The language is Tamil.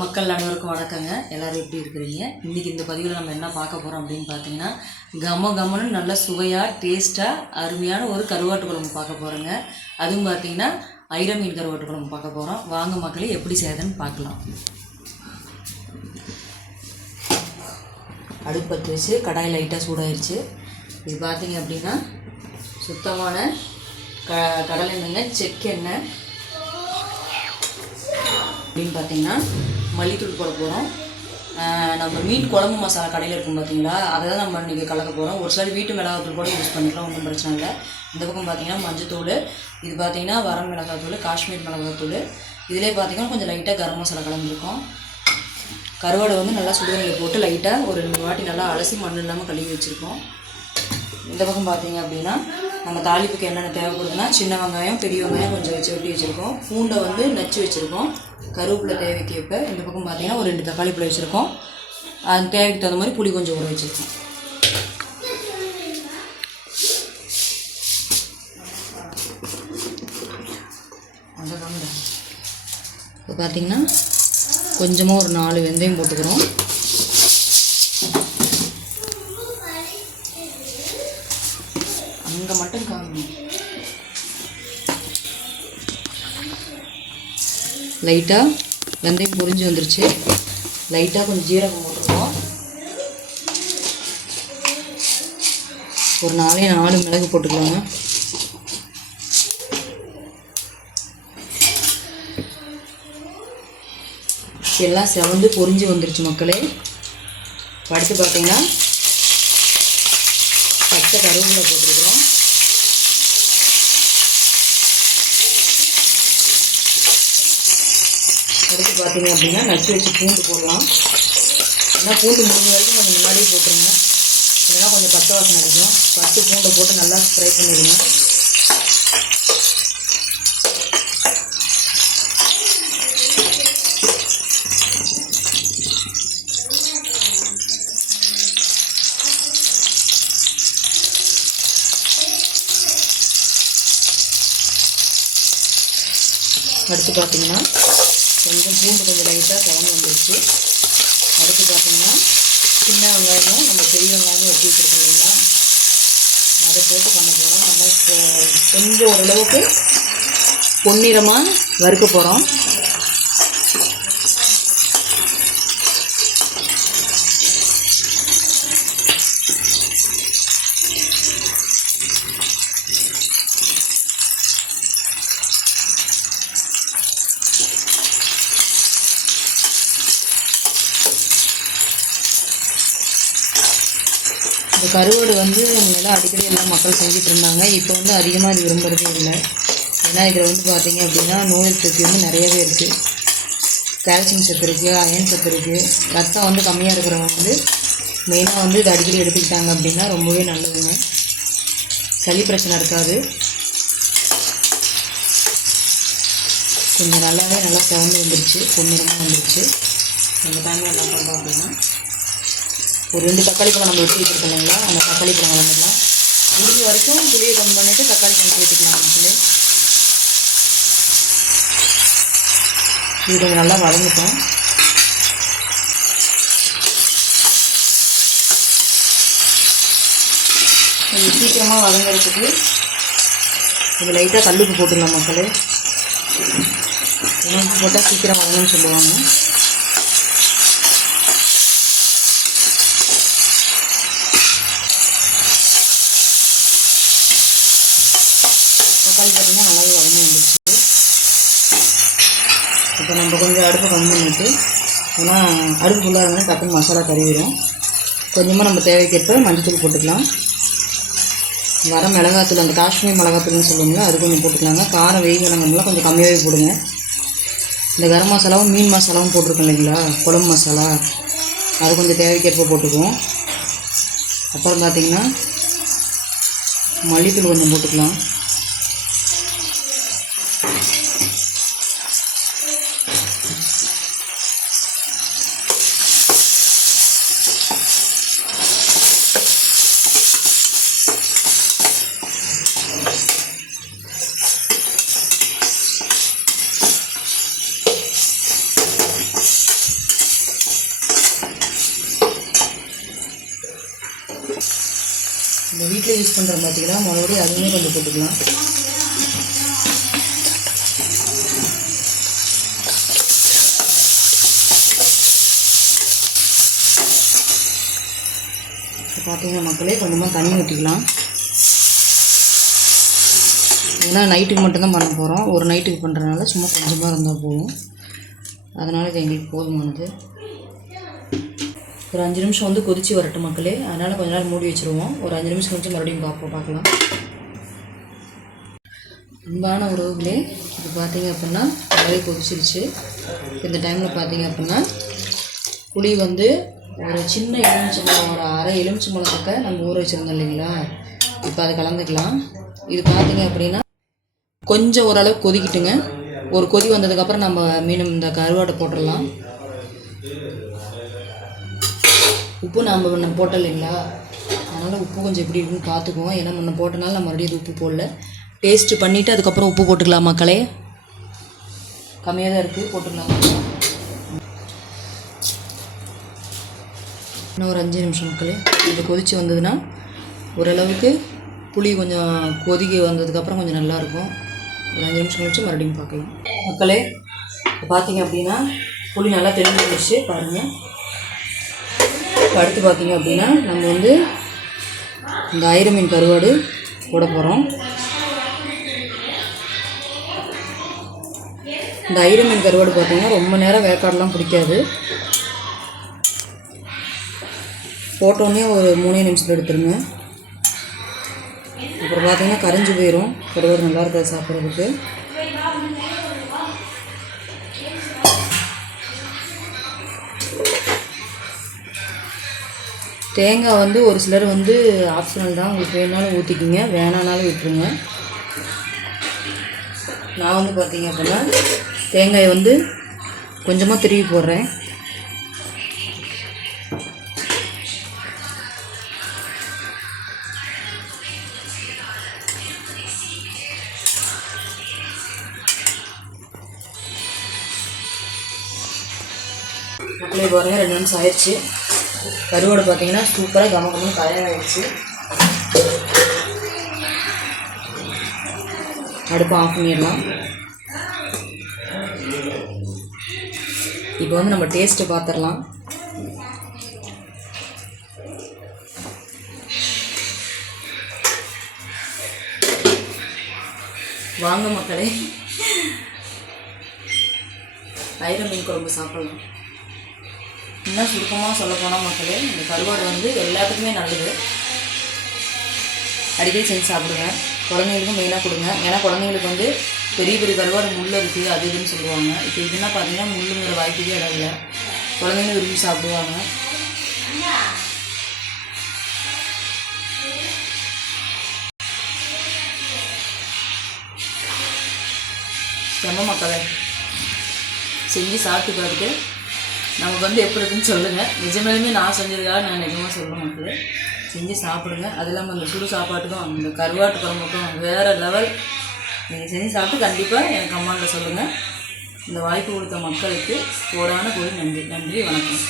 மக்கள் அனைவருக்கும் வணக்கங்க. எல்லோரும் எப்படி இருக்கிறீங்க? இன்றைக்கி இந்த பதிவில் நம்ம என்ன பார்க்க போகிறோம் அப்படின்னு பார்த்தீங்கன்னா, கமன்னு நல்ல சுவையாக டேஸ்ட்டாக அருமையான ஒரு கருவாட்டு குழம்பு பார்க்க போகிறோங்க. அதுவும் பார்த்தீங்கன்னா ஐர மீன் கருவாட்டு குழம்பு பார்க்க போகிறோம். வாங்க மக்களே, எப்படி செய்யுதுன்னு பார்க்கலாம். அடுப்பத்து வச்சு கடாய் லைட்டாக சூடாகிடுச்சு. இது பார்த்தீங்க அப்படின்னா சுத்தமான கடலை எண்ணெய், செக்கெண்ணெய் அப்படின்னு பார்த்தீங்கன்னா மல்லித்தூள் போட போகிறோம். நம்ம மீன் குழம்பு மசாலா கடையில் இருக்கும் பார்த்தீங்களா, அதை தான் நம்ம இன்றைக்கி கலக்க போகிறோம். ஒரு சில வீட்டு மிளகாத்தூள் கூட யூஸ் பண்ணிக்கலாம், ஒன்றும் பிரச்சனை இல்லை. இந்த பக்கம் பார்த்தீங்கன்னா மஞ்சத்தூள், இது பார்த்தீங்கன்னா வர மிளகாத்தூள், காஷ்மீர் மிளகாத்தூள், இதிலே பார்த்தீங்கன்னா கொஞ்சம் லைட்டாக கரம் மசாலா கலந்துருக்கோம். கருவாடை வந்து நல்லா சுடுதண்ணியில் போட்டு லைட்டாக ஒரு 2 வாட்டி நல்லா அலசி மண் இல்லாமல் கழுவி வச்சுருக்கோம். இந்த பக்கம் பார்த்தீங்க அப்படின்னா நம்ம தாளிப்புக்கு என்னென்ன தேவைப்படுதுன்னா, சின்ன வெங்காயம், பெரிய வெங்காயம் கொஞ்சம் வெட்டி வச்சுருக்கோம். பூண்டை வந்து நச்சு வச்சுருக்கோம். கருவேப்பிலை தேவைக்கு இப்போ இந்த பக்கம் பார்த்தீங்கன்னா ஒரு 2 தக்காளி பழம் வச்சுருக்கோம். அது தேவைக்கு தகுந்த மாதிரி புளி கொஞ்சம் ஊற வச்சுருக்கோம். இப்போ பார்த்தீங்கன்னா கொஞ்சமாக ஒரு 4 வெந்தயம் போட்டுக்கிறோம். அங்கே மட்டும் காணும். லைட்டாக வெந்தயம் பொரிஞ்சு வந்துருச்சு. லைட்டாக கொஞ்சம் ஜீரகம் போட்டுருக்கோம். ஒரு 4 மிளகு போட்டுக்கலாங்க. எல்லாம் செவந்து பொரிஞ்சு வந்துருச்சு மக்களே. அடுத்து பார்த்தீங்கன்னா பச்சை கருவேப்பிலை போட்டுருக்குறோம். அடுத்து பார்த்தீங்க அப்படின்னா நச்சு வச்சு பூண்டு போடலாம். ஏன்னா பூண்டு முடிஞ்ச வரைக்கும் கொஞ்சம் முன்னாடியே போட்டுருங்க, இல்லைன்னா கொஞ்சம் பச்சை வாசனை அடிக்கும். ஃபஸ்ட்டு பூண்டை போட்டு நல்லா ஃப்ரை பண்ணிடுங்க. அடுத்து பார்த்தீங்கன்னா கொஞ்சம் பூண்டு கொஞ்சம் லைட்டாக கலந்து வந்துடுச்சு. அடுத்து பார்த்தீங்கன்னா சின்ன வெங்காயமும் நம்ம பெரிய வெங்காயமும் வெட்டி வச்சுருக்கோம் இல்லைங்களா, அதை போட்டு பண்ண போகிறோம். நல்லா கொஞ்சம் ஓரளவுக்கு பொன்னிறமாக வறுக்க போகிறோம். இந்த கருவாடு வந்து முன்னெல்லாம் அடிக்கடி எல்லாம் மக்கள் செஞ்சுட்டு இருந்தாங்க. இப்போ வந்து அதிகமாக இது விரும்புகிறதே இல்லை. ஏன்னா இதில் வந்து பார்த்திங்க அப்படின்னா நோய் சக்தி வந்து நிறையவே இருக்குது. கால்சியம் சத்து இருக்குது, அயன் சத்து இருக்குது. ரத்தம் வந்து கம்மியாக இருக்கிறவங்க வந்து மெயினாக வந்து இது அடிக்கடி எடுத்துக்கிட்டாங்க அப்படின்னா ரொம்பவே நல்லதுங்க. சளி பிரச்சனை இருக்காது. கொஞ்சம் நல்லா செவந்து வந்துடுச்சு, பொன்னிறமாக வந்துடுச்சு. அந்த டைமில் என்ன பண்ணுறோம் அப்படின்னா ஒரு 2 தக்காளி பழம் நம்ம வெட்டி வச்சுருக்கோம் இல்லைங்களா, அந்த தக்காளி பழம் வளர்ந்துடலாம். முடிஞ்ச வரைக்கும் புளியை கம்மி பண்ணிவிட்டு தக்காளி பழம் ஊற்றிக்கலாம். மக்களே இது கொஞ்சம் நல்லா வதங்கிட்டோம். கொஞ்சம் சீக்கிரமாக வதங்கிறதுக்கு இது லைட்டாக கல்லுப்பு போட்டுடலாம் மக்களே. உணவு போட்டால் சீக்கிரம் வதங்கன்னு சொல்லுவாங்க. தக்காளி பார்த்திங்கன்னா நல்லாவே வதங்கி வந்துடுச்சு. இப்போ நம்ம கொஞ்சம் அடுப்பை கம்மி பண்ணிவிட்டு, ஏன்னா அடுப்பு ஃபுல்லாக இருந்தால் டக்குன்னு மசாலா கறிவிடும். கொஞ்சமாக நம்ம தேவைக்கேற்ப மஞ்சத்தூள் போட்டுக்கலாம். வர மிளகாத்தூள், அந்த காஷ்மீர் மிளகாத்தூள்னு சொல்லுவாங்களா, அது கொஞ்சம் போட்டுக்கலாங்க. காரம் வெயில் மிளகாமெல்லாம் கொஞ்சம் கம்மியாகவே போடுங்க. இந்த கரம் மசாலாவும் மீன் மசாலாவும் போட்டிருக்கோம் இல்லைங்களா, குழம்பு மசாலா, அது கொஞ்சம் தேவைக்கேற்ப போட்டுக்குவோம். அப்புறம் பார்த்திங்கன்னா மல்லித்தூள் கொஞ்சம் போட்டுக்கலாம். இந்த வீட்டில் யூஸ் பண்ணுற பார்த்தீங்கன்னா மறுபடியும் அதுவுமே கொஞ்சம் போட்டுக்கலாம். பார்த்தீங்கன்னா மக்களே கொஞ்சமாக தண்ணி ஊற்றிக்கலாம். ஏன்னா நைட்டுக்கு மட்டும்தான் பண்ண போகிறோம். ஒரு நைட்டுக்கு பண்ணுறதுனால சும்மா கொஞ்சமாக இருந்தால் போதும். அதனால் இது எங்களுக்கு போதுமானது. ஒரு 5 நிமிஷம் வந்து கொதித்து வரட்டும் மக்களே. அதனால் கொஞ்ச நேரம் மூடி வச்சுருவோம். ஒரு 5 நிமிஷம் கழிச்சு மறுபடியும் பார்க்கலாம். அன்பான உறவுகளே, இது பார்த்தீங்க அப்படின்னா நிறைய கொதிச்சிருச்சு. இந்த டைமில் பார்த்தீங்க அப்படின்னா புளி வந்து ஒரு சின்ன எலுமிச்சம்பழம், ஒரு அரை எலுமிச்சம்பழத்தை நம்ம ஊற வச்சுருந்தோம் இல்லைங்களா, இப்போ அதை கலந்துக்கலாம். இது பார்த்தீங்க அப்படின்னா கொஞ்சம் ஓரளவு கொதிக்கிட்டுங்க. ஒரு கொதி வந்ததுக்கப்புறம் நம்ம மீன் இந்த கருவாட்டை போட்டுடலாம். உப்பு நம்ம போட்டோம் இல்லைங்களா, அதனால் உப்பு கொஞ்சம் எப்படி இருக்குன்னு பார்த்துக்குவோம். ஏன்னா முன்ன போட்டனால நம்ம மறுபடியும் உப்பு போடல. டேஸ்ட்டு பண்ணிவிட்டு அதுக்கப்புறம் உப்பு போட்டுக்கலாம் மக்களே. கம்மியாக தான் இருக்குது, போட்டுக்கலாம். இன்னும் ஒரு 5 நிமிஷம் மக்களே. இது கொதித்து வந்ததுன்னா ஓரளவுக்கு புளி கொஞ்சம் கொதிக்க வந்ததுக்கப்புறம் கொஞ்சம் நல்லாயிருக்கும். ஒரு 5 நிமிஷம் கழிச்சு மறுபடியும் பார்க்கலாம் மக்களே. இப்போ பார்த்தீங்க அப்படின்னா புளி நல்லா தெளிஞ்சு வச்சு பாருங்கள். அடுத்து பார்த்தீங்க அப்படின்னா நம்ம வந்து இந்த ஐர மீன் கருவாடு போட போகிறோம். இந்த ஐர மீன் கருவாடு பார்த்தீங்கன்னா ரொம்ப நேரம் வேக்காடெலாம் பிடிக்காது. போட்டோன்னே ஒரு 3 நிமிஷத்தில் எடுத்துருங்க. அப்புறம் பார்த்தீங்கன்னா கரைஞ்சி போயிடும். கருவாடு நல்லா இருக்காது சாப்பிட்றதுக்கு. தேங்காய் வந்து ஒரு சிலர் வந்து ஆப்ஷனல் தான், உங்களுக்கு வேணாலும் ஊற்றிக்கிங்க, வேணானாலும் விட்டுருங்க. நான் வந்து பார்த்தீங்க அப்படின்னா தேங்காயை வந்து கொஞ்சமாக திருவி போடுறேன். மக்களே பாருங்கள், 2 நிமிஷம் ஆயிடுச்சு. கருவாடு பார்த்தீங்கன்னா சூப்பராக கமகமும் கரையாகிடுச்சு. அடுப்பை ஆஃப் பண்ணிடலாம். இப்போ வந்து நம்ம டேஸ்ட்டு பார்த்துடலாம். வாங்க மக்களே, ஐர மீன் குழம்பு சாப்பிடலாம். இன்னும் சுருக்கமாக சொல்ல போனால் மக்களே, இந்த கருவாடு வந்து எல்லாத்துக்குமே நல்லது. அடிக்கடி செஞ்சு சாப்பிடுங்க. குழந்தைங்களுக்கும் மெயினாக கொடுங்க. ஏன்னா குழந்தைங்களுக்கு வந்து பெரிய பெரிய கருவாடு முள் இருக்குது அது இதுன்னு சொல்லுவாங்க. இப்போ இதுன்னா பார்த்தீங்கன்னா முள்ளுங்கிற வாய்ப்புக்கே இடம் இல்லை. குழந்தைங்களும் விரும்பி சாப்பிடுவாங்க. ரொம்ப மக்களே செஞ்சு சாப்பிட்டு பார்த்துட்டு நமக்கு வந்து எப்படி இருக்குன்னு சொல்லுங்கள். நிஜமாலுமே நான் செஞ்சதுக்காக நான் நிஜமாக சொல்கிறேன் மக்களே. செஞ்சு சாப்பிடுங்க. அது இல்லாமல் அந்த சுடு சாப்பாட்டுக்கும் அந்த கருவாட்டு குழம்புக்கும் வேறு லெவல். நீங்கள் செஞ்சு சாப்பிட்டு கண்டிப்பாக எனக்கு கமெண்ட்டில் சொல்லுங்கள். இந்த வாய்ப்பு கொடுத்த மக்களுக்கு கோடான கோடி நன்றி. நன்றி, வணக்கம்.